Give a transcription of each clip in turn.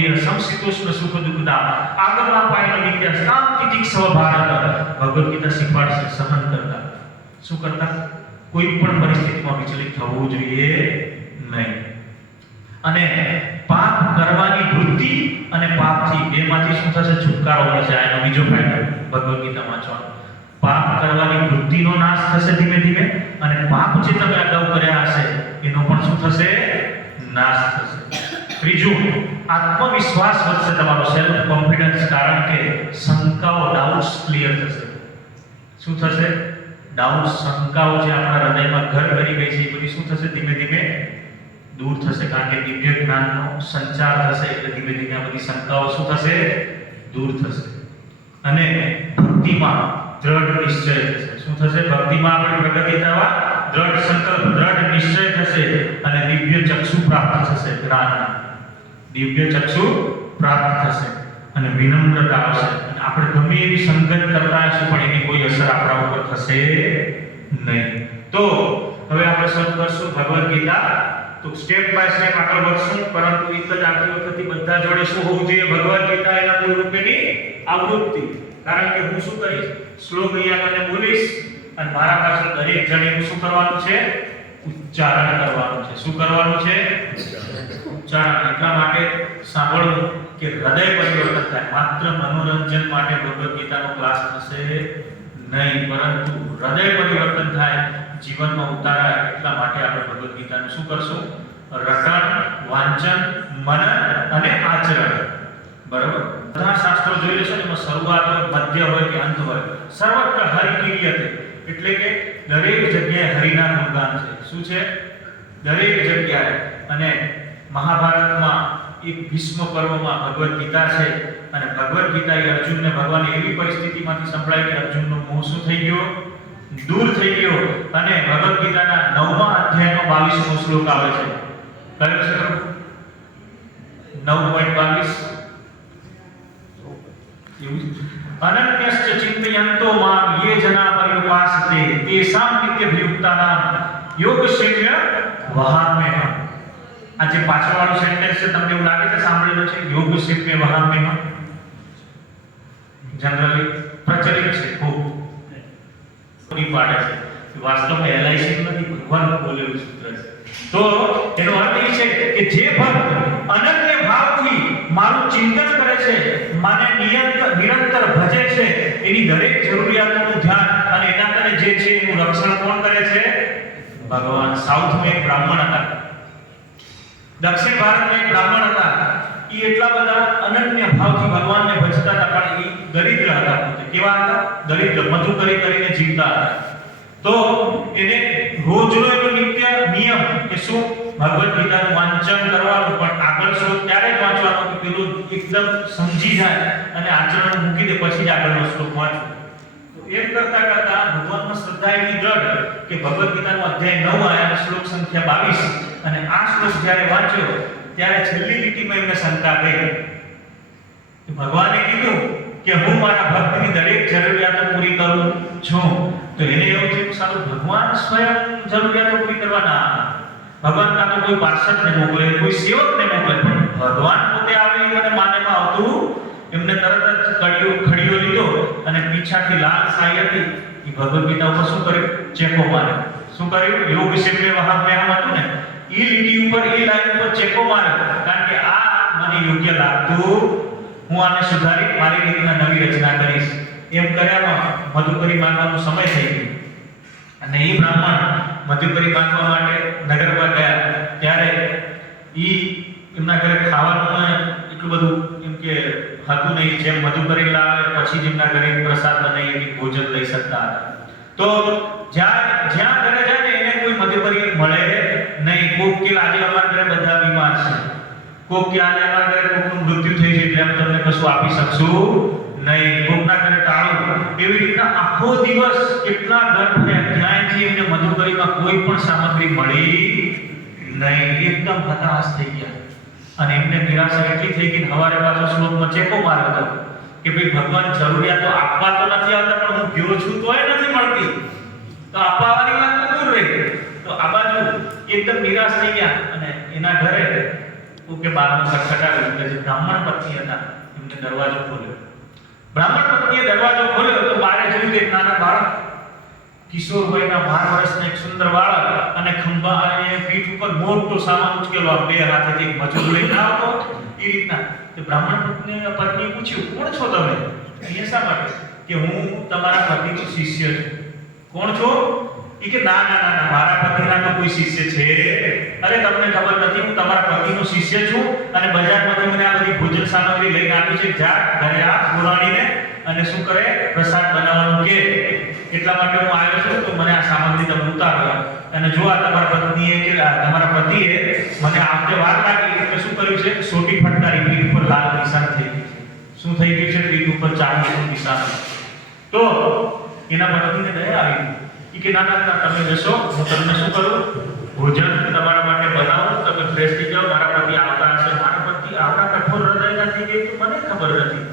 ભક્તિ સમશીતોષ્ણ સુખ દુઃખદા આગળના પાયનો નિત્ય શાંતિથી સ્વભારત ભગવદ ગીતા શીખવાડશે સહન કરતા શું કરતા કોઈ પણ પરિસ્થિતિમાં વિચલિત થવું જોઈએ નહીં અને પાપ કરવાની વૃત્તિ અને પાપથી બેમાંથી શું થશે છુટકારો મળશે આનો બીજો ફાયદો ભગવદ ગીતામાં વાંચવાનો પાપ કરવાની વૃત્તિનો નાશ થશે ધીમે ધીમે અને પાપ જે તમે અગાઉ કર્યા હશે એનો પણ શું થશે નાશ થશે ત્રીજું આત્મવિશ્વાસ વધશે તમારો સેલ્ફ કોન્ફિડન્સ કારણ કે શંકાઓ ડાઉટ્સ ક્લિયર થશે શું થશે ડાઉટ્સ શંકાઓ જે આપણા હૃદયમાં ઘર કરી ગઈ છે એ બધી શું થશે ધીમે ધીમે દૂર થશે કારણ કે દિવ્ય જ્ઞાનનો સંચાર થશે એટલે ધીમે ધીમે આ બધી શંકાઓ શું થશે દૂર થશે અને ભક્તિમાં દ્રઢ નિશ્ચય થશે શું થશે ભક્તિમાં આપણી પ્રગતિ થવા દ્રઢ સંકલ્પ દ્રઢ નિશ્ચય થશે અને દિવ્ય ચક્ષુ પ્રાપ્ત થશે જ્ઞાનના દિવ્ય ચક્ષુ પ્રાપ્ત થશે અને વિનમ્રતા આવશે અને આપણે ગમે એવી સંગત કરતા હશું પણ એની કોઈ અસર આપણા ઉપર થશે નહીં તો હવે આપણે શરૂ કરશું ભગવદ ગીતા તો સ્ટેપ બાય સ્ટેપ આગળ વધશું પરંતુ એક જ આવતી વખતે બધા જોડે શું હોવું જોઈએ ભગવદ ગીતા એના મૂળ રૂપેની આવૃત્તિ કારણ કે હું શું કરીશ શ્લોક અહીંયા મને બોલીશ અને મારા પાછળ દરેક જણે શું કરવાનું છે ઉચ્ચારણ કરવાનું છે શું કરવાનું છે ઉચ્ચારણ એટલા માટે સાંભળવું કે હૃદય પરિવર્તન થાય માત્ર મનોરંજન માટે ભગવદ ગીતાનો ક્લાસ થશે નહીં પરંતુ હૃદય પરિવર્તન થાય જીવનમાં ઉતારાય એટલા માટે આપણે ભગવદ ગીતાનું શું કરશું રટણ વાંચન મનન અને આચરણ બરાબર બધા શાસ્ત્રો જોઈ લેશો એમાં શરૂઆત હોય મધ્ય હોય કે અંત હોય સર્વત્ર હરિ કીર્યતે એટલે કે દરેક જગ્યાએ હરિના ગુણગાન છે શું છે દરેક જગ્યાએ અને મહાભારતમાં એક ભીષ્મ પર્વમાં ભગવદ ગીતા છે અને ભગવદ ગીતા એ અર્જુનને ભગવાન એવી પરિસ્થિતિમાંથી સંભળાય કે અર્જુનનો મોહ શું થઈ ગયો દૂર થઈ ગયો અને ભગવદ ગીતાના 9મા અધ્યાયનો 22મો શ્લોક આવે છે કયો છે 9.22 અનન્યશ્ચ ચિંતયંતો મામ યે જના પર્યુપાસતે તેષાં નિત્યભિયુક્તાનાં યોગક્ષેમ્ય વહામ્યહં આ જે પાછળવાળું સેન્ટેન્સ છે તમને એવું લાગે છે સાંભળેલું છે યોગક્ષેમ્ય વહામ્યહં જનરલી પ્રચલિત છે ખૂબ પૂરી પાડે છે વાસ્તવમાં એલઆઈસી નથી ભગવાન બોલેલું સૂત્ર છે તો એનો અર્થ એ છે કે જે ભક્ત અનન્ય ભાવથી મારું ચિંતન કરે છે મને નિરંતર ભજે છે એની દરેક જરૂરિયાતોનું ધ્યાન અને એના કરે જે છે એનું રક્ષણ કોણ કરે છે ભગવાન સાઉથમાં એક બ્રાહ્મણ હતા દક્ષિણ ભારતમાં એક બ્રાહ્મણ હતા એ એટલા બધા અનન્ય ભાવથી ભગવાનને ભજતા હતા પણ એ દરિદ્ર હતા કેવા હતા દરિદ્ર મજૂરી કરીને જીવતા હતા તો એને રોજનો એનો નિત્ય નિયમ કે શું ભગવદ ગીતાનું વાંચન કરવાનું પણ આગળ શ્લોક ત્યારે જ વાંચવાનો કે પેલું એકદમ સમજી જાય અને આચરણ મૂકી દે પછી જ આગળનો શ્લોક વાંચવો તો એમ કરતા કરતા ભગવાનમાં શ્રદ્ધા એટલી દ્રઢ કે ભગવદ ગીતાનો અધ્યાય 9 આયા શ્લોક સંખ્યા 22 અને આ શ્લોક જ્યારે વાંચ્યો ત્યારે છેલ્લી લીટીમાં એમને શંકા ગઈ કે ભગવાને કીધું કે હું મારા ભક્તની દરેક જરૂરિયાતો પૂરી કરું છું તો એને એવું થયું સારું ભગવાન સ્વયં જરૂરિયાતો પૂરી કરવાના ભગવાન કાં તો કોઈ પાર્ષદને મોકલે કોઈ સેવકને મોકલે પણ ભગવાન પોતે આવે મને માનેમાં આવતું એમને તરત જ ખડીઓ લીધો અને પીછાથી લાલ સાઈ હતી એ ભગવદ ગીતા ઉપર શું કર્યું ચેકો માર્યો શું કર્યું યોગ શેમ્ય વહામ્યહં હતું ને એ લીટી ઉપર એ લાઈન ઉપર ચેકો માર્યો કારણ કે આ મને યોગ્ય લાગતું હું આને સુધારી મારી રીતના નવી રચના કરીશ એમ કર્યામાં મધુકરી માંગવાનો સમય થઈ ગયો અને એ બ્રાહ્મણ મધુકરી માંગવા માટે નગરમાં ગયા ત્યારે ઈ એમના ઘરે ખાવાનું એટલું બધું એમ કે હતું નહીં જેમ મધુકરી લાવે પછી જ એમના ઘરે પ્રસાદ બનાવી એની ભોજન લઈ શકતા તો જ્યાં ઘરે જાય ને એને કોઈ મધુકરી મળે નહીં કોક કે આજે અમારા ઘરે બધા બીમાર છે કોક કે આજે અમારા ઘરે કોકનું મૃત્યુ થઈ છે એટલે અમે તમને કશું આપી શકશું નહીં કોકના ઘરે ટાળું એવી રીતના આખો દિવસ કેટલા ઘર ભર્યા ત્યાંથી એમને મધુકરીમાં કોઈ પણ સામગ્રી મળી નહીં એકદમ હતાશ થઈ ગયા અને એમને નિરાશા એટલી થઈ કે હવારે પાછો શ્લોકમાં ચેકો માર્યો હતો કે ભાઈ ભગવાન જરૂરિયાતો આપવા તો નથી આવતા પણ હું ગયો છું તોય નથી મળતી તો આપવાની વાત તો દૂર રહી તો આ બાજુ એકદમ નિરાશ થઈ ગયા અને એના ઘરે કે બારનો ખટખટાવ્યો એટલે જે બ્રાહ્મણ પત્ની હતા એમને દરવાજો ખોલ્યો. બ્રાહ્મણ પત્નીએ દરવાજો ખોલ્યો તો બારે જોયું એક નાના બાળક, કિશોર વયના 12 વર્ષના એક સુંદર બાળક, અને ખંભા અને પીઠ ઉપર મોટો સામાન ઉચકેલો, બે હાથેથી એક મજૂર લઈને આવતો એ રીતના. તે બ્રાહ્મણ પત્નીએ પૂછ્યું, કોણ છો તમે? અહીંયા શા માટે? કે હું તમારા પતિનો શિષ્ય છું. કોણ છો? એ કે ના ના ના, મારા પતિના તો કોઈ શિષ્ય છે. અરે તમને ખબર નથી, હું તમારા પતિનો શિષ્ય છું અને બજારમાંથી મને આ બધી ભોજન સામગ્રી લઈને આપી છે. જા ઘરે આ પુરાણીને અને શું કરે, પ્રસાદ બનાવવાનું કે, એટલા માટે હું આવ્યો છું. તો મને આ સામગ્રી તમે ઉતારો. અને જો આ તમારા પત્નીએ કે તમારા પતિએ મને આવતે વાર લાગી એટલે શું કર્યું છે, સોટી ફટકારી, પીઠ ઉપર લાલ નિશાન થઈ ગયું છે. શું થઈ ગયું છે? પીઠ ઉપર ચાંદીનું નિશાન. તો એના પત્નીને દયા આવી કે ના ના, તમે જશો, હું તમને શું કરું, ભોજન તમારા માટે બનાવું, તમે ફ્રેશ થઈ જાઓ. મારા પતિ આવતા હશે. મારા પતિ આવતા કઠોર હૃદયના થઈ ગઈ તો મને ખબર નથી.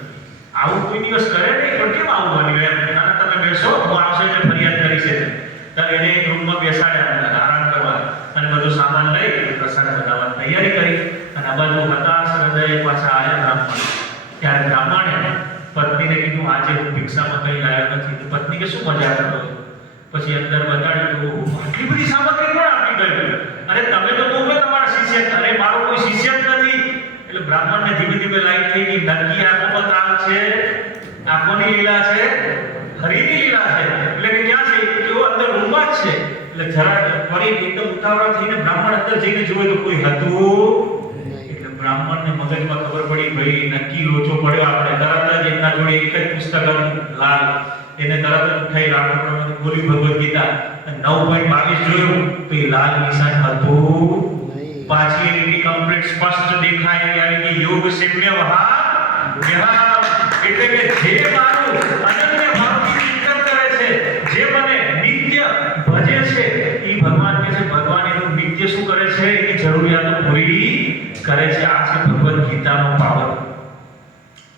આવું કોઈ દિવસ કરે નહીં, પણ કેમ આવું બન્યું એમ? ના ના, તમે બેસો, હું આવશે એટલે ફરિયાદ કરી છે. ત્યારે એને એક રૂમમાં બેસાડ્યા, આરામ કરવા, અને બધો સામાન લઈ પ્રસાદ બનાવવાની તૈયારી કરી. અને આ બાજુ હતાશ હૃદય પાછા આવ્યા બ્રાહ્મણ. ત્યારે બ્રાહ્મણે પત્નીને કીધું, આજે હું ભિક્ષામાં કંઈ લાવ્યો નથી. પત્ની કે શું મજા કરો છો? પછી અંદર બતાડ્યું, આટલી બધી સામગ્રી કોણ આપી ગયું? અરે તમે તો બહુ તમારા શિષ્ય. અરે મારો કોઈ શિષ્ય જ નથી. એટલે બ્રાહ્મણને ધીમે ધીમે લાઈટ થઈ ગઈ. નક્કી આંખોમાં તાલ છે, આંખોની લીલા છે, હરીની લીલા છે. એટલે કે ક્યાં છે? તેઓ અંદર રૂમમાં જ છે. એટલે જરા ફરી એકદમ ઉતાવળા થઈને બ્રાહ્મણ અંદર જઈને જોવે તો કોઈ હતું. એટલે બ્રાહ્મણને મગજમાં ખબર પડી, ભાઈ નક્કી લોચો પડ્યો. આપણે તરત જ એમના જોડે એક જ પુસ્તક હતું લાલ, એને તરત જ ઉઠાઈ રાખવામાં બોલી ભગવદ ગીતા 9.22 જોયું તો એ લાલ નિશાન હતું. પાછી એની કમ્પ્લીટ સ્પષ્ટ દેખાય કે યોગ સેમ્ય વહા વ્યહાર, એટલે કે જે મારું અનન્ય ભાવથી ચિંતન કરે છે, જે મને નિત્ય ભજે છે, એ ભગવાન કે છે, ભગવાન એનું નિત્ય શું કરે છે, એની જરૂરિયાતો પૂરી કરે છે. આ છે ભગવદ ગીતાનો પાવર.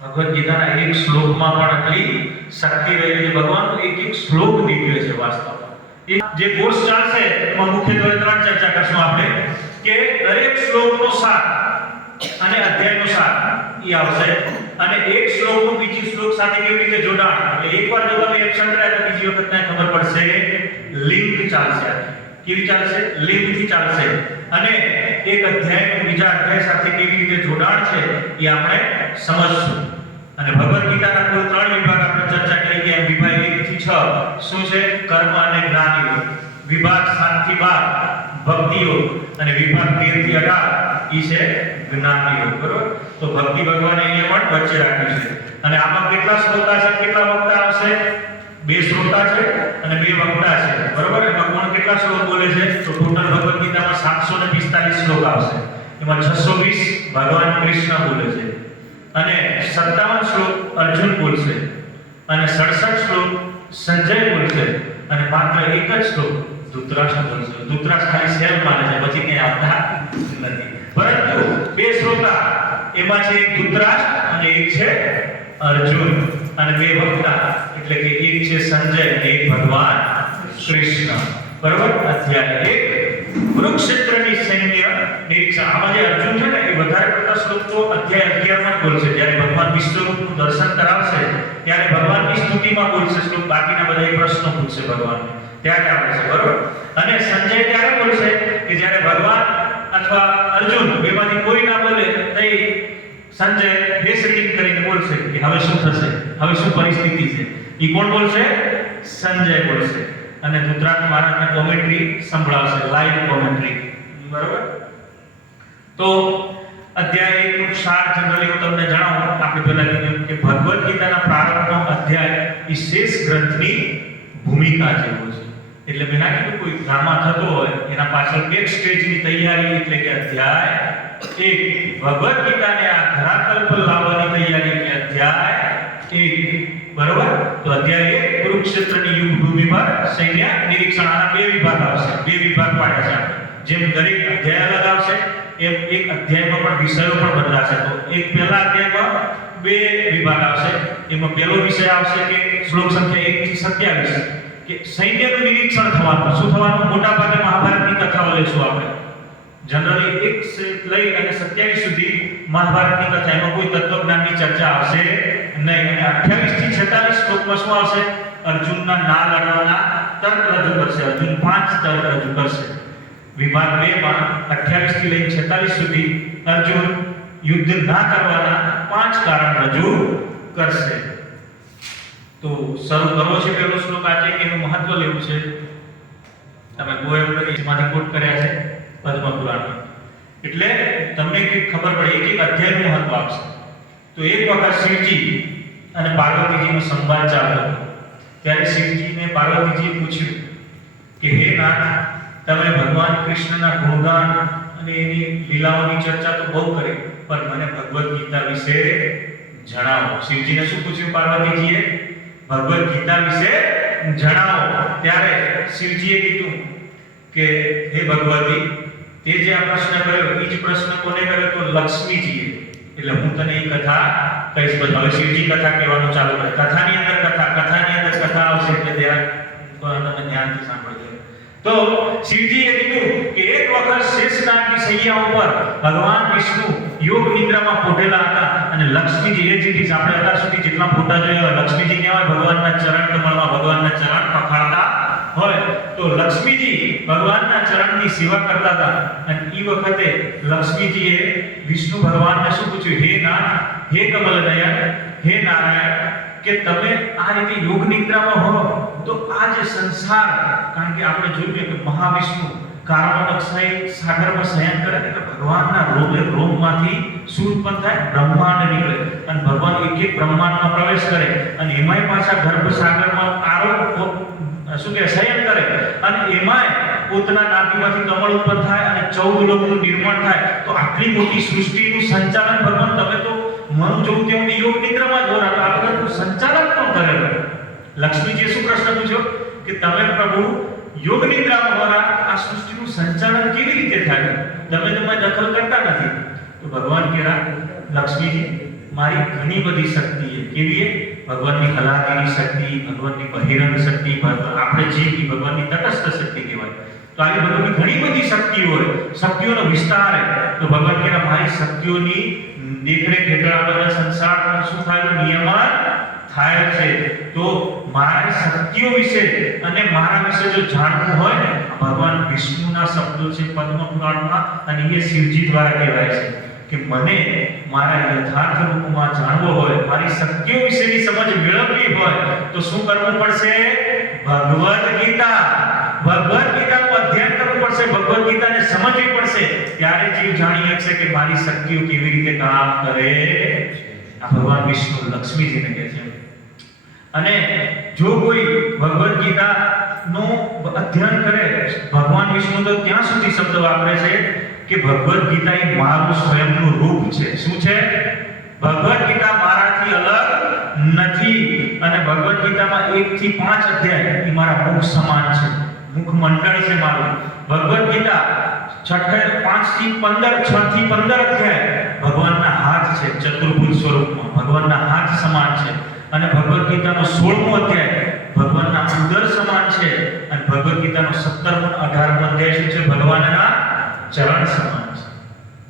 ભગવદ ગીતાના એક શ્લોકમાં પણ આટલી શક્તિ રહેલી છે. ભગવાનનો એક એક શ્લોક દિવ્ય છે વાસ્તવમાં. જે કોર્સ ચાલશે એમાં મુખ્યત્વે 3 ચર્ચા કરશું આપણે, કે દરેક શ્લોકનો સાર અને અધ્યાયનો સાર એ આવશે, અને એક શ્લોકનું બીજી શ્લોક સાથે કેવી રીતે જોડાણ. એટલે એકવાર જો તમે એબ્સન્ટ રહે તો બીજી વખત ને ખબર પડશે. લિંક ચાલશે. કેવી ચાલશે? લિંકથી ચાલશે. અને એક અધ્યાયનું બીજા અધ્યાય સાથે કેવી રીતે જોડાણ છે એ આપણે સમજશું. અને ભગવદ ગીતાના કુલ 3 વિભાગ આપણે ચર્ચા કરી કે વિભાગ 1 થી 6 શું છે? કર્મ અને જ્ઞાન યોગ. વિભાગ 7 થી 12 ભક્તિ યોગ, અને વિભાગ 13 થી 18 ઈ છે જ્ઞાન યોગ. બરોબર? તો ભક્તિ ભગવાને અહીંયા પણ વચ્ચે રાખ્યું છે. અને આમાં કેટલા શ્રોતા છે, કેટલા વક્તા આવશે? 2 શ્રોતા છે અને 2 વક્તા છે. બરોબર? એમાં કોણ કેટલા શ્લોક બોલે છે? તો ટોટલ ભગવદ ગીતામાં 745 શ્લોક આવશે. એમાં 620 ભગવાન કૃષ્ણ બોલે છે, અને 57 શ્લોક અર્જુન બોલશે, અને 67 શ્લોક સંજય બોલશે, અને માત્ર એક જ શ્લોક ધૃતરાષ્ટ્ર બોલશે. ધૃતરાષ્ટ્ર ખાલી સેલ માને છે, પછી ક્યાંય આવતા નથી. પરંતુ 2 શ્રોતા એમાં છે એક ધૃતરાષ્ટ્ર અને એક છે અર્જુન, અને 2 વક્તા એટલે કે એક છે સંજય અને એક ભગવાન કૃષ્ણ. બરોબર? અધ્યાય 1 કુરુક્ષેત્રની સૈન્ય નિરીક્ષણ. આમાં જે અર્જુન છે ને એ વધારે પડતા શ્લોક તો અધ્યાય 11 માં બોલશે. જ્યારે ભગવાન વિશ્વરૂપનું દર્શન કરાવશે ત્યારે ભગવાનની સ્તુતિમાં બોલશે શ્લોક. બાકીના બધા પ્રશ્નો પૂછશે ભગવાનને, ત્યારે આવે છે. બરોબર? અને સંજય ત્યારે બોલશે કે જ્યારે ભગવાન અથવા અર્જુન બેમાંથી કોઈ ના બોલે તો સંજય ફેસ રીડિંગ કરીને બોલશે કે હવે શું થશે, હવે શું પરિસ્થિતિ છે. એ કોણ બોલશે? સંજય બોલશે. અને ધૃતરાષ્ટ્ર મહારાજને કોમેન્ટ્રી સંભળાવશે, લાઈવ કોમેન્ટ્રી. બરોબર? તો અધ્યાય 1 નું સાર જનરલી હું તમને જણાવું. આપણે પહેલા કીધું કે ભગવદ ગીતાના પ્રારંભનો અધ્યાય એ શેષ ગ્રંથની ભૂમિકા જેવો છે. એટલે મેં ના કીધું કોઈ ડ્રામા થતો હોય એના પાછળ બેક સ્ટેજની તૈયારી, એટલે કે અધ્યાય 1. ભગવદ ગીતાને આ ધરાતલ પર લાવવાની તૈયારી એટલે અધ્યાય 1. બરોબર? તો અધ્યાય 1 કુરુક્ષેત્રની યુદ્ધ ભૂમિ પર સૈન્ય નિરીક્ષણ. આના 2 વિભાગ આવશે. 2 વિભાગ પાડ્યા છે આપણે. જેમ દરેક અધ્યાય અલગ આવશે એમ એક અધ્યાયમાં પણ વિષયો પણ બદલાશે. તો એક પહેલા અધ્યાયમાં 2 વિભાગ આવશે. એમાં પહેલો વિષય આવશે કે શ્લોક સંખ્યા 1 થી 27 કે સૈન્યનું નિરીક્ષણ થવાનું. શું થવાનું? મોટા ભાગે મહાભારતની કથાઓ લેશું આપણે. જનરલી 1 से લઈ અને 27 સુધી મહાભારતની કથા, એમાં કોઈ તત્વજ્ઞાનની ચર્ચા આવશે નહીં. અને 28 થી 46 શ્લોકમાં શું આવશે? અર્જુનના ના લડવાના તર્ક રજૂ કરશે. અર્જુન 5 તર્ક રજૂ કરશે. વિભાગ 2 માં 28 થી લઈને 46 સુધી અર્જુન યુદ્ધ ના કરવાના 5 કારણ રજૂ કરશે. તો શરૂ કરવો છે પહેલો શ્લોક આજે કે એનું મહત્વ લેવું છે. તમે ગોએમાંથી કોટ કર્યા છે પદ્મ પુરાણ, એટલે તમને કંઈક ખબર પડે, એક અધ્યાયનું મહત્વ આપશે. તો એક વખત શિવજી અને પાર્વતીજીનો સંવાદ ચાલતો હતો. ત્યારે શિવજીને પાર્વતીજીએ પૂછ્યું કે હે નાથ, તમે ભગવાન કૃષ્ણના ગુણગાન અને એની લીલાઓની ચર્ચા તો બહુ કરી, પણ મને ભગવદ ગીતા વિશે જણાવો. શિવજીને શું પૂછ્યું પાર્વતીજીએ? ભગવદ ગીતા વિશે જણાવો. ત્યારે શિવજીએ કીધું કે હે ભગવતી, તે જે આ પ્રશ્ન કર્યો એ જ પ્રશ્ન કોને કર્યો? તો લક્ષ્મીજીએ. એટલે હું તને એ કથા કહીશ. હવે શિવજી કથા કહેવાનું ચાલુ કરે. કથાની અંદર કથા આવશે એટલે તમે ધ્યાનથી સાંભળજો. તો શિવજીએ કીધું કે એક વખત શેષનાગની શૈયા ઉપર ભગવાન વિષ્ણુ યોગ નિદ્રામાં પોઢેલા હતા અને લક્ષ્મીજી, એ જીતી આપણે અત્યાર સુધી જેટલા ફોટા જોયા લક્ષ્મીજી કહેવાય ભગવાનના ચરણ કમળમાં ભગવાનના ચરણ પખાળતા હોય. તો લક્ષ્મીજી ભગવાનના ચરણની સેવા કરતા હતા. અને એ વખતે લક્ષ્મીજીએ વિષ્ણુ ભગવાનને શું પૂછ્યું? હે નાથ, હે કમલનયન, હે નારાયણ, કે તમે આ રીતે યોગ નિદ્રામાં હો તો આ જે સંસાર, કારણ કે આપણે જોયું કે મહાવિષ્ણુ કારણોદક્ષય સાગરમાં શયન કરે ને, ભગવાનના રોમે રોમમાંથી શું ઉત્પન્ન થાય? બ્રહ્માંડ નીકળે અને ભગવાન એક એક બ્રહ્માંડમાં પ્રવેશ કરે અને એમાંય પાછા ગર્ભ સાગરમાં શું કે શયન કરે અને એમાંય પોતાના નાભીમાંથી કમળ ઉત્પન્ન થાય અને 14 લોકનું નિર્માણ થાય. તો આટલી મોટી સૃષ્ટિનું સંચાલન ભગવાન, તમે તો મન જોઉં તેવું યોગ નિદ્રામાં જ હોરા, આ બધું સંચાલન કોણ કરે? લક્ષ્મીજીએ શું પ્રશ્ન પૂછ્યો કે તમે પ્રભુ યોગ નિદ્રામાં હોરા, આ સૃષ્ટિનું સંચાલન કેવી રીતે થાય? તમે દખલ કરતા નથી. તો ભગવાન કહેરા, લક્ષ્મીજી, મારી ઘણી બધી શક્તિ છે. કેવી? ભગવાનની કલાગીરી શક્તિ, ભગવાનની બહિરંગ શક્તિ, આપણે જીવની ભગવાનની તટસ્થ શક્તિ કહેવાય. તો આવી ભગવાનની ઘણી બધી શક્તિઓ હોય, શક્તિઓનો વિસ્તાર છે. તો ભગવાન કહેરા, મારી શક્તિઓની દેખરેખ હેઠળ આ બધા સંસારમાં શું થાય? નિયમન થાય છે. તો મારી શક્તિઓ વિશે અને મારા વિશે જો જાણવું હોય ને, ભગવાન વિષ્ણુના શબ્દો છે પદ્મ પુરાણમાં, અને એ શિવજી દ્વારા કહેવાય છે કે મને મારા યથાર્થ રૂપમાં જાણવો હોય, મારી શક્તિઓ વિશેની સમજ મેળવવી હોય તો શું કરવું પડશે? ભગવદ ગીતા. ભગવદ ગીતાનું અધ્યયન કરવું પડશે, ભગવદ ગીતાને સમજવી પડશે. ત્યારે જીવ જાણી શકશે કે મારી શક્તિઓ કેવી રીતે કામ કરે. આ ભગવાન વિષ્ણુ લક્ષ્મીજીને કહે છે. અને જો કોઈ ભગવદ ગીતાનું અધ્યયન કરે, ભગવાન વિષ્ણુ તો ત્યાં સુધી શબ્દ વાપરે છે કે ભગવદ ગીતા એ મારું સ્વયંનું રૂપ છે. શું છે? ભગવદ ગીતા મારાથી અલગ નથી. અને ભગવદ ગીતામાં 1 થી 5 અધ્યાય એ મારા મુખ સમાન છે, મુખ મંડળ છે મારું. ભગવદ ગીતા 5 થી 15 અધ્યાય ભગવાનના હાથ છે, ચતુર્ભુજ સ્વરૂપમાં ભગવાનના હાથ સમાન છે. અને ભગવદ ગીતાનો 16મો અધ્યાય ભગવાનના ઉદર સમાન છે. અને ભગવદ ગીતાનો 17મો અને 18મો અધ્યાય શું છે? ભગવાનના ચરણ સમાન છે.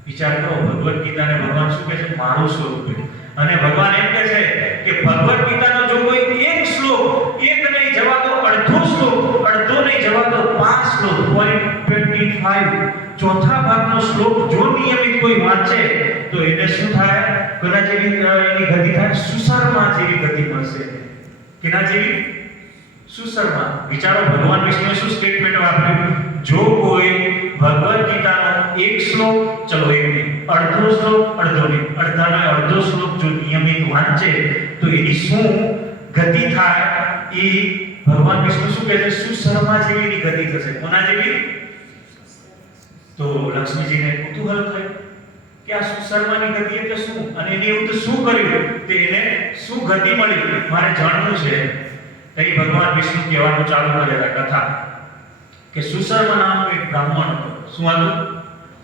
વિચાર કરો, ભગવદ ગીતાને ભગવાન શું કહે છે? મારું સ્વરૂપ છે. અને ભગવાન એમ કહે છે કે ભગવદ ગીતાનો જો કોઈ એક શ્લોક, એક નહીં જવા તો અડધો શ્લોક, અડધો નહીં જવા તો 5 શ્લોક, 0.25 ચોથા ભાગનો શ્લોક જો નિયમિત કોઈ વાંચે તો એને શું થાય? કોના જેવી એની ગતિ થાય? સુશર્મા જેવી ગતિ મળશે. કેના જેવી? સુશર્મા. વિચારો, ભગવાન વિષ્ણુએ શું સ્ટેટમેન્ટ વાપર્યું? જો કોઈ ભગવદ ગીતાનો એક શ્લોક, ચલો એક નહીં, અડધો શ્લોક, અડધો નહીં, અડધો શ્લોક જો નિયમિત વાંચે તો એની શું ગતિ થાય? એ ભગવાન વિષ્ણુ શું કહે છે? સુશર્મા જેવી એની ગતિ થશે. કોના જેવી? તો લક્ષ્મીજીને કુતૂહલ થયું કે આ સુશર્માની ગતિ એટલે શું, અને એને એવું તો શું કર્યું, તે એને શું ગતિ મળી, મારે જાણવું છે. તઈ ભગવાન વિષ્ણુ કહેવાનું ચાલુ કરેલા કથા કે સુશર્મા નામનો એક બ્રાહ્મણ હતો. શું હતું?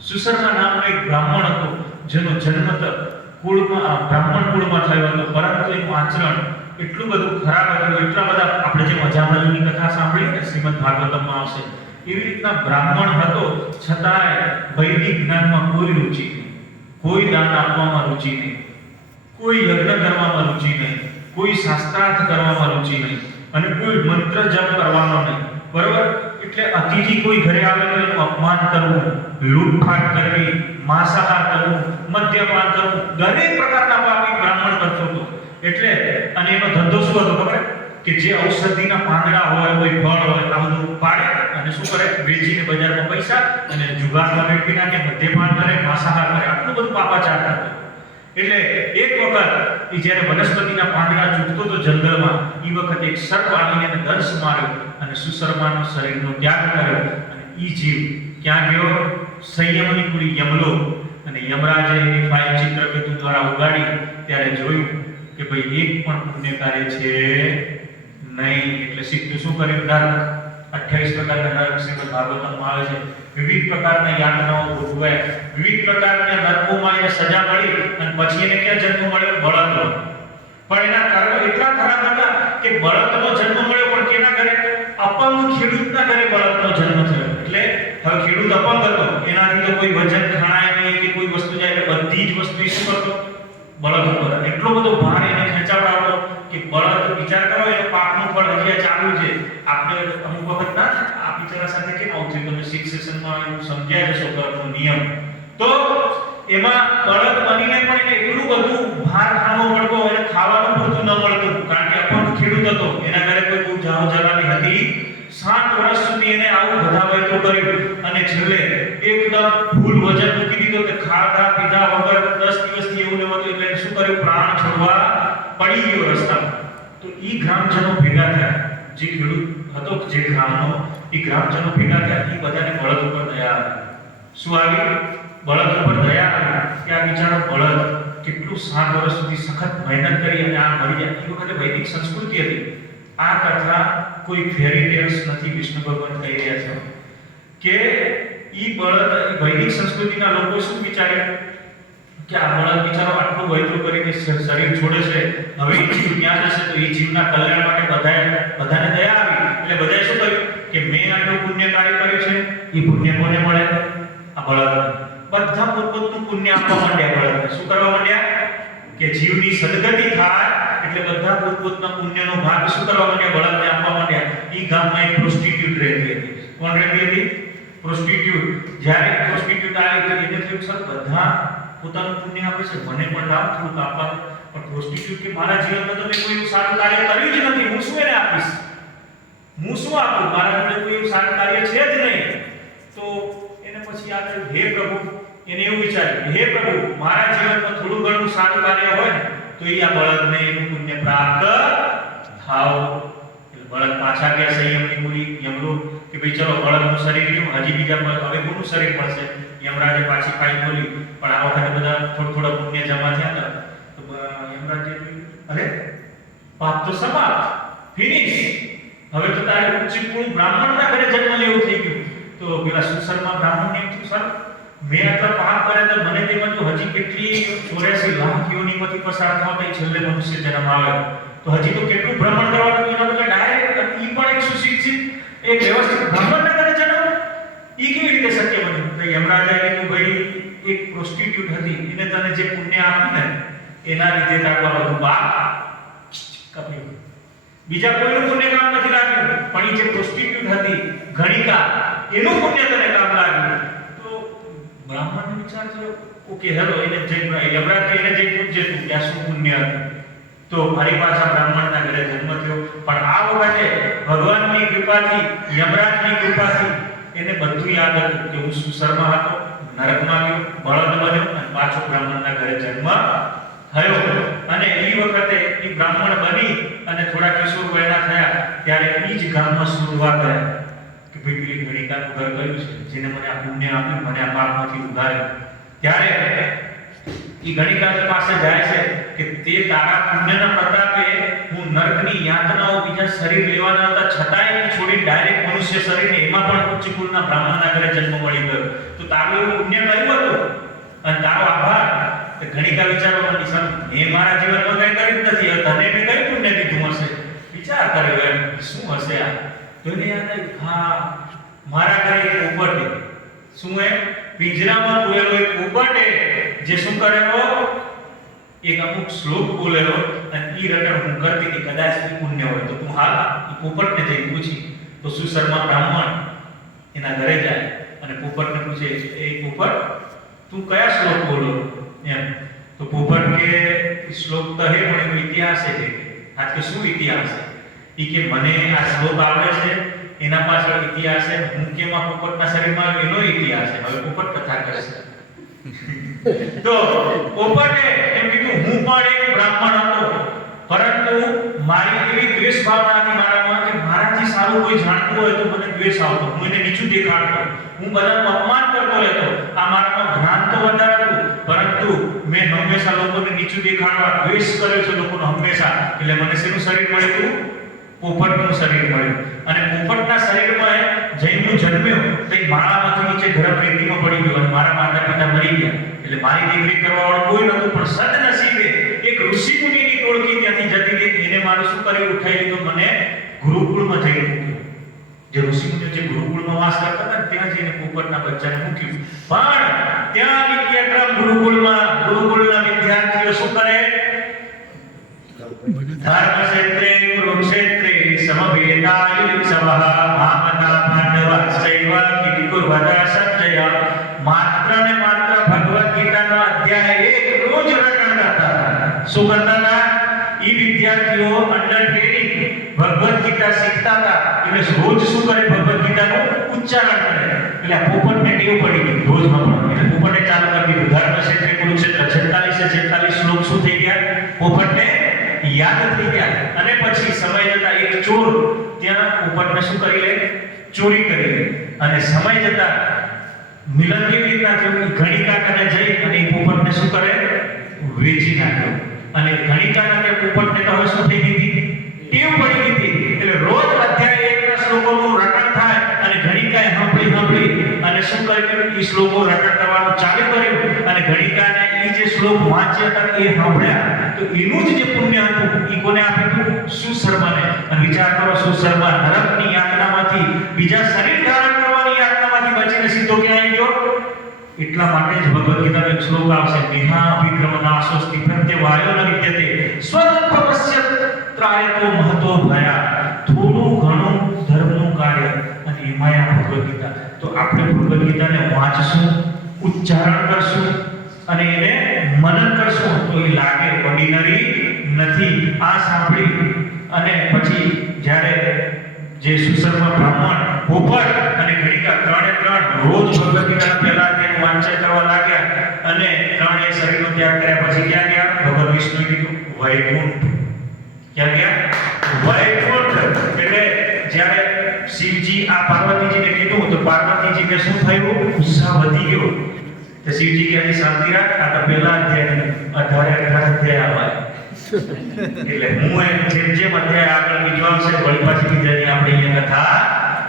સુશર્મા નામનો એક બ્રાહ્મણ હતો જેનો જન્મ બ્રાહ્મણ કુળમાં થયો હતો, પરંતુ એનું આચરણ એટલું બધું ખરાબ હતું, એટલા બધા, આપણે જે મજામલની કથા સાંભળી ને શ્રીમદ ભાગવતમમાં આવશે એવી રીતના બ્રાહ્મણ હતો, છતાંય વૈદિક જ્ઞાનમાં કોઈ રુચિ નહીં, કોઈ દાન આપવામાં રુચિ નહીં, કોઈ યજ્ઞ કરવામાં રુચિ નહીં, કોઈ શાસ્ત્રાર્થ કરવામાં રુચિ નહીં, અને કોઈ મંત્ર જપ કરવાનો નહીં. બરોબર? એટલે અતિથિ કોઈ ઘરે આવે તો એનું અપમાન કરવું, લૂંટફાટ કરવી, માંસાહાર કરવું, મદ્યપાન કરવું, દરેક પ્રકારના પાપી બ્રાહ્મણ કરતો હતો. એટલે અને એનો ધંધો શું હતો ખબર? કે જે ઔષધિના પાંદડા હોય, કોઈ ફળ હોય, આ બધું પાડે અને શું કરે? વેચીને બજારમાં પૈસા, અને જુગારમાં વેચી નાખે, મદ્યપાન કરે, માંસાહાર કરે, આટલું બધું પાપાચાર કરતો. એટલે એક વખત એ જ્યારે વનસ્પતિના પાંદડા ચૂકતો તો જંગલમાં, એ વખતે એક સર્પ આવીને એને દંશ માર્યો અને સુશર્માનો શરીરનો ત્યાગ કર્યો. અને એ જીવ ક્યાં ગયો? સંયમની પૂરી યમલોક. અને યમરાજે એની ફાઇલ ચિત્રકેતુ દ્વારા ઉગાડી ત્યારે જોયું કે ભાઈ એક પણ પુણ્ય કાર્ય છે નહીં. એટલે સીધું શું કર્યું? નરક. 28 પ્રકારના નરક શ્રીમદ ભાગવતમાં આવે છે. વિવિધ પ્રકારના યાતનાઓ ભોગવ્યા, વિવિધ પ્રકારના નરકોમાં એને સજા મળી, અને પછી એને ક્યાં જન્મ મળ્યો? બળદનો. પણ એના કર્મ એટલા ખરાબ હતા કે બળદનો જન્મ મળ્યો, પણ કેના ઘરે? અપંગ ખેડૂતના ઘરે બળદનો જન્મ થયો. એટલે હવે ખેડૂત અપંગ હતો, એનાથી તો કોઈ વજન ખાણાય નહીં કે કોઈ વસ્તુ જાય, એટલે બધી જ વસ્તુ શું કરતો? બળદ ઉપર. એટલો બધો ભાર એને ખેંચાવડાવતો કે બળદ, વિચાર કરો, એનો પાપનું ફળ હજી ચાલુ છે. આપણે અમુક વખત ના આ બિચારા સાથે કેમ આવું થયું? તમે 6 સેશનમાં સમજ્યા જશો કર્મનો નિયમ. તો એમાં બળદ બનીને પણ એને એટલું બધું ભાર ખાવો પડતો, એને ખાવાનું પૂરતું ન મળતું, કારણ કે અપંગ ખેડૂત હતો, એના ઘરે કોઈ બહુ જાવ જવાની હતી. 7 વર્ષ સુધી એને આવું બધા વૈતો કર્યું, અને છેલ્લે એકદમ ફૂલ વજન મૂકી દીધો કે ખાધા પીધા વગર 10 દિવસથી એવું ને હતું. એટલે શું કર્યું? પ્રાણ છોડવા પડી ગયો રસ્તામાં. તો ઈ ગ્રામજનો ભેગા થયા, જે ખેડૂત હતો જે ગ્રામનો, ઈ ગ્રામજનો ભેગા થયા, ઈ બધાને બળદ ઉપર દયા આવી. શું આવી? બળદ ઉપર દયા આવી કે આ બિચારો બળદ કેટલું 7 વર્ષ સુધી સખત મહેનત કરી અને આ મરી જાય. એ વખતે વૈદિક સંસ્કૃતિ હતી. આ કથા કોઈ ફેરી ટેલ્સ નથી, વિષ્ણુ ભગવાન કહી રહ્યા છે કે ઈ બળદ, વૈદિક સંસ્કૃતિના લોકો શું વિચારે કે આ બળદ બિચારો આટલું વૈદ્ય કરીને શરીર છોડે છે, હવે એ જીવ ક્યાં જશે? તો એ જીવના કલ્યાણ માટે બધાને દયા આવી. એટલે બધાએ શું કર્યું કે મેં આટલું પુણ્ય કાર્ય કર્યું છે, એ પુણ્ય કોને મળે? આ બળદ. બધા પોતપોતનું પુણ્ય આપવા માંડ્યા બળદને. શું કરવા માંડ્યા? કે જીવની સદગતિ થાય એટલે બધા પોતપોતના પુણ્યનો ભાગ શું કરવા માંડ્યા? બળદને આપવા માંડ્યા. ઈ ગામમાં એક પ્રોસ્ટિટ્યુટ રહેતી હતી. કોણ રહેતી હતી? પ્રોસ્ટિટ્યુટ. જ્યારે પ્રોસ્ટિટ્યુટ આવી તો એને થયું સર બધા પોતાનું પુણ્ય આપે છે, મને પણ લાવ થોડું આપવાનું. પણ પ્રોસ્ટિટ્યુટ કે મારા જીવનમાં તો મેં કોઈ એવું સારું કાર્ય કર્યું જ નથી, હું શું એને આપીશ? હું શું આપું? મારા જોડે કોઈ એવું સારું કાર્ય છે જ નહીં. તો એને પછી યાદ આવ્યું, હે પ્રભુ, એને એવું વિચાર્યું, હે પ્રભુ, મારા જીવનમાં થોડું ઘણું સારું કાર્ય હોય ને તો એ આ બળદને એનું પુણ્ય પ્રાપ્ત થાવ. એટલે બળદ પાછા ગયા સંયમની પૂરી યમલોક કે ભાઈ ચલો બળદનું શરીર રહ્યું, હજી બીજા હવે કોનું શરીર મળશે? યમરાજે પાછી ફાઇલ ખોલી, પણ આ વખતે બધા થોડા પુણ્ય જમા થયા હતા. તો યમરાજે અરે પાપ તો સમાપ્ત, ફિનિશ. હવે તો તારે ઉચ્ચ કુળ બ્રાહ્મણના ઘરે જન્મ લેવું થઈ ગયું. તો પેલા સુશર્મા બ્રાહ્મણને એમ થયું, સર મેં આટલા પાપ કર્યા તો મને તેમાં તો હજી કેટલી 84 લાખ યોનિમાંથી પસાર થવા તો છેલ્લે મનુષ્ય જન્મ આવે, તો હજી તો કેટલું ભ્રમણ કરવાનું? એના બદલે ડાયરેક્ટ ઈ પણ એક સુશિક્ષિત, એક વ્યવસ્થિત બ્રાહ્મણના ઘરે જન્મ. ઈ કેવી રીતે શક્ય બન્યું? તો યમરાજે કીધું, ભાઈ એક પ્રોસ્ટિટ્યુટ હતી, એને તને જે પુણ્ય આપ્યું ને એના લીધે તારું આ બધું પાપ કપાયું. બીજા કોઈનું પુણ્ય કામ નથી લાગ્યું, પણ ઈ જે પ્રોસ્ટિટ્યુટ હતી ગણિકા, એનું પુણ્ય તને કામ લાગ્યું. તો બ્રાહ્મણનો વિચાર થયો, ઓકે હેલો, એને જે યમરાજ એને જે પૂછે તું કે શું પુણ્ય હતું, તો મારી પાછા બ્રાહ્મણના ઘરે જન્મ થયો. પણ આ વખતે ભગવાનની કૃપાથી, યમરાજની કૃપાથી એને બધું યાદ હતું કે હું સુશર્મા હતો, નરકમાં ગયો, બળદ બન્યો અને પાછો બ્રાહ્મણના ઘરે જન્મ થયો. અને એ વખતે એ બ્રાહ્મણ બની અને થોડા કિશોર વયના થયા ત્યારે એ જ ગામમાં શોધવા ગયા કે ભાઈ પેલી ગણિકાનું ઘર કયું છે જેને મને આ પુણ્ય આપ્યું, મને આ પાપમાંથી ઉગાર્યો. ત્યારે એ ગણિકા પાસે જાય છે કે તે તારા પુણ્યના પ્રતાપે હું નરકની યાતનાઓ બીજા શરીર લેવાના હતા છતાંય છોડી ડાયરેક્ટ મનુષ્ય શરીરને, એમાં પણ ઉચ્ચ કુળના બ્રાહ્મણના ઘરે જન્મ મળી ગયો. તો તારું એવું પુણ્ય કર્યું હતું અને તારો આભાર. તો ગણિકા વિચારવા માંડી, સર મેં મારા જીવનમાં કંઈ કર્યું જ નથી, તને મેં કઈ પુણ્ય કીધું હશે? વિચાર કર્યો એમ શું હશે આ? તો એને યાદ આવ્યું, હા મારા શું એ પિંજરામાં પૂરેલો એક પોપટે જે શું કરેલો એક અમુક શ્લોક બોલેલો અને ઈ રટણ હું કરતી કે કદાચ ઈ પુણ્ય હોય તો તું હાલ ઈ પોપટને જઈ પૂછી તો સુશર્મા બ્રાહ્મણ એના ઘરે જાય અને પોપટને પૂછે એ પોપટ તું કયા શ્લોક બોલો એમ તો પોપટ કે શ્લોક તો હે પણ એનો ઇતિહાસ છે આજ કે શું ઇતિહાસ છે ઈ કે મને આ શ્લોક આવડે છે એના પાછળ ઇતિહાસ છે હું કેમાં પોપટના શરીરમાં એનો ઇતિહાસ છે હવે પોપટ કથા કરે છે તો પોપટે એમ કીધું હું પણ એક બ્રાહ્મણ હતો પરંતુ મારી એવી દ્વેષ ભાવના હતી મારામાં કે મારાથી સારું કોઈ જાણતું હોય તો મને દ્વેષ આવતો હું એને નીચું દેખાડતો હું બધાનું અપમાન કરતો રહેતો આ મારામાં જ્ઞાન તો વધારે હતું પરંતુ મેં હંમેશા લોકોને નીચું દેખાડવા દ્વેષ કર્યો છે લોકોનો હંમેશા એટલે મને શેનું શરીર મળ્યું પોપટનું શરીર મળ્યું અને પોપટના શરીરમાં જઈને હું જન્મ્યો તો એ માળામાંથી નીચે ગરમ રેતીમાં પડી ગયો અને મારા માતા પિતા મરી ગયા એટલે મારી દીકરી કરવા વાળો કોઈ નહોતું પણ સદનસીબે એક ઋષિ મુનિની ટોળકી ત્યાંથી જતી હતી એને મારું શું કર્યું ઉઠાઈ લીધું મને ગુરુકુળમાં જઈને મૂક્યું જે ઋષિ મુનિઓ જે ગુરુકુળમાં વાસ કરતા હતા ત્યાં જઈને પોપટના બચ્ચાને મૂક્યું પણ ત્યાં નિત્યક્રમ ગુરુકુળના વિદ્યાર્થીઓ શું કરે ધર્મક્ષેત્રે કુરુક્ષેત્રે સમવેદાયુત્સવઃ મામના પાંડવશ્ચૈવ કિંકુર્વતા સંજય માત્ર ને માત્ર ભગવદ ગીતાનો અધ્યાય એક રોજ રટણ કરતા શું કરતા હતા ઈ વિદ્યાર્થીઓ અંડર ટ્રેનિંગ ભગવદ ગીતા શીખતા હતા એટલે રોજ શું કરે ભગવદ ગીતાનું ઉચ્ચારણ કરે એટલે પોપટને ટેવ પડી ગઈ રોજ ભણવાનું એટલે પોપટે ચાલુ કરી દીધું ધર્મક્ષેત્રે કુરુક્ષેત્ર 46 શ્લોક શું થઈ ગયા પોપટને યાદ થઈ ગયા અને પછી સમય જતા એક ચોર ત્યાં પોપટને શું કરી લે ચોરી કરી લે અને સમય જતા મિલન કેવી રીતના થયું ગણિકા કને જઈ અને પોપટને શું કરે વેચી નાખ્યો અને ગણિકાના તે પોપટને તો હવે શું થઈ ગઈ હતી ટેવ પડી ગઈ હતી એટલે રોજ અધ્યાય 1 ના શ્લોકોનું રટણ થાય અને ગણિકાએ સાંભળી અને શું કર્યું એ શ્લોકો રટણ કરવાનું ચાલુ કર્યું અને ગણિકાને એ જે શ્લોક વાંચ્યા હતા એ સાંભળ્યા તો એનું જ જે પુણ્ય હતું એ કોને આપ્યું સુશર્માને અને વિચાર કરો સુશર્મા નરકની યાતનામાંથી બીજા શરીર ધારણ કરવાની યાતનામાંથી બચીને સીધો ક્યાં આવી ગયો એટલા માટે જ ભગવદ ગીતાનો એક શ્લોક આવશે નેહા વિક્રમનાશોસ્તિ પ્રત્યવાયો ન વિદ્યતે સ્વલ્પસ્ય ત્રાયતો મહતો ભયા થોડું ઘણું ધર્મનું કાર્ય અને એમાંય આ ભગવદ ગીતા તો આપણે ભગવદ ગીતાને વાંચશું ઉચ્ચારણ કરશું અને એને મનન કરશું તો એ લાગે ઓર્ડિનરી નથી આ સાંભળી અને પછી જ્યારે જે સુશર્મા બ્રાહ્મણ પોપટ અને ગણિકા ત્રણે ત્રણ રોજ ભગવદ ગીતાના પહેલા તેનું વાંચન કરવા લાગ્યા અને ત્રણેય શરીરનો ત્યાગ કર્યા પછી ક્યાં ગયા ભગવાન વિષ્ણુએ કીધું વૈકુંઠ ક્યાં ગયા વૈકુંઠ એટલે જ્યારે શિવજી આ પાર્વતીજીને કીધું તો પાર્વતીજીને શું થયું ગુસ્સા વધી ગયો તો શિવજી કે હજી શાંતિ રાખ આ તો પહેલા અધ્યાય 18 અધ્યાય આવે એટલે હું જેમ અધ્યાય આગળ બીજો આવશે વળી પાછી બીજાની આપણે અહીંયા કથા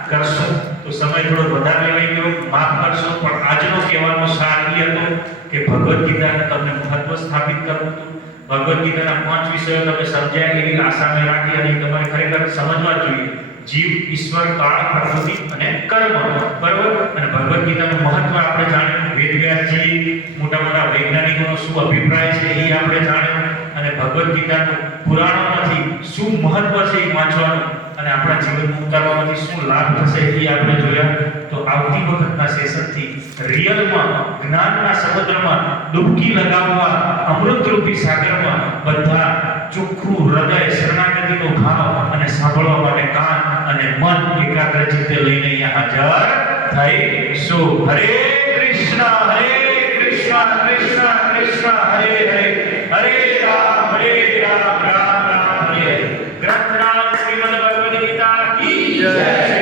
કરશું તો સમય થોડો વધારે લઈ ગયો માફ કરશો પણ આજનો કહેવાનો સાર એ હતો કે ભગવદ ગીતાને તમને મહત્વ સ્થાપિત કરવું હતું ભગવદ ગીતાના 5 વિષયો તમે સમજ્યા એવી આશા મેં રાખી અને તમારે ખરેખર સમજવા જોઈએ જીવ ઈશ્વર કાળ પ્રકૃતિ અને કર્મ બરોબર અને ભગવદ ગીતાનું મહત્વ આપણે જાણ્યું વેદવ્યાસજી મોટા વૈજ્ઞાનિકોનો શું અભિપ્રાય છે એ આપણે જાણ્યું અને ભગવદ ગીતાનું પુરાણોમાંથી શું મહત્વ છે એ વાંચવાનું અને આપણા જીવનમાં ઉતારવામાંથી શું લાભ થશે એ આપણે જોયા તો આવતી વખતના સેશનથી રિયલમાં જ્ઞાનના સમુદ્રમાં ડૂબકી લગાવવા અમૃતરૂપી સાગરમાં બધા ચોખ્ખું હૃદય શરણાગતિનો ભાવ અને સાંભળવા માટે કાન અને મન એકાગ્ર ચિત્તે લઈને અહીંયા હાજર થઈશું હરે કૃષ્ણ કૃષ્ણ કૃષ્ણ હરે હરે હરે રામ રામ રામ હરે ગ્રંથરાજ શ્રીમદ ભગવદ ગીતા કી જય।